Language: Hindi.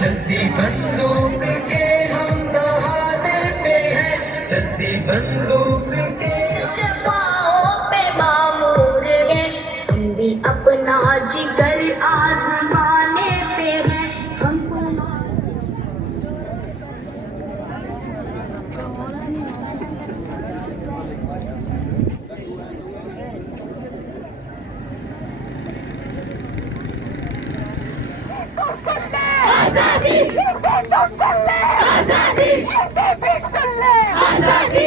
चलती बंदूक के हम दहाने पे हैं, चलती बंदूक के जबाओं पे मामूर है, हम भी अपना जिगर आजमाने पे हैं। हमको आजादी, आजादी, आजादी, आजादी,